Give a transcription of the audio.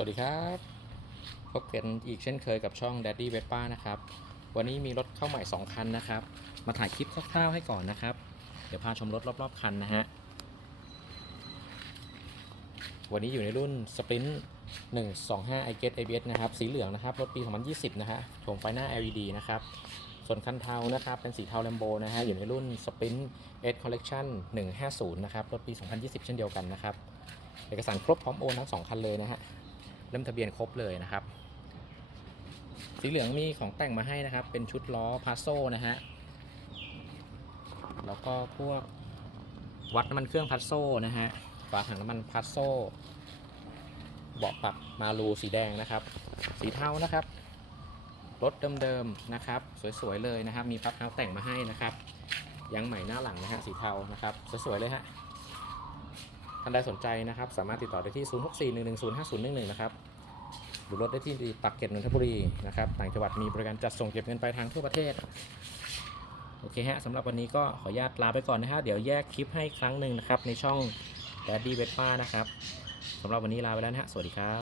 วัสดีครับพบกันอีกเช่นเคยกับช่อง Daddy v e p a นะครับ วันนี้มีรถเข้าใหม่ 2 คันนะครับ มาถ่ายคลิปคร่าวๆให้ก่อนนะครับ เดี๋ยวพาชมรถรอบๆ คันนะฮะ วันนี้อยู่ในรุ่น Sprint 125 i g e t ABS นะครับ สีเหลืองนะครับ รถปี 2020 นะฮะโฉมไฟหน้า LED นะครับ ส่วนคันเทานะครับ เป็นสีเทา Lambo นะฮะ อยู่ในรุ่น Sprint S Collection 150 นะครับ รถปี 2020 เช่นเดียวกันนะครับ เอกสารครบพร้อมโอนทั้งสองคันเลยนะฮะ เล่มทะเบียนครบเลยนะครับ สีเหลืองมีของแต่งมาให้นะครับ เป็นชุดล้อพาโซนะฮะแล้วก็พวกวัดน้ำมันเครื่องพัสโซนะฮะฝาถังน้ำมันพัสโซเบาะปรับมาลูสีแดงนะครับ สีเทานะครับรถเดิมๆนะครับ สวยๆเลยนะครับ มีพับเท้าแต่งมาให้นะครับยางใหม่หน้าหลังนะฮะสีเทานะครับ สวยๆเลยฮะานใดสนใจนะครับ สามารถติดต่อได้ที่ 0641105011 นะครับหรือรถได้ที่ปักเกร็ดนนทบุรีนะครับต่างจังหวัดมีบริการจัดส่งเก็บเงินปลายทางทั่วประเทศ โอเคฮะสำหรับวันนี้ก็ขออนุญาตลาไปก่อนนะฮะเดี๋ยวแยกคลิปให้ครั้งหนึ่งนะครับ ในช่องแดดดี้เวทป้านะครับสำหรับวันนี้ลาไปแล้วนะฮะสวัสดีครับ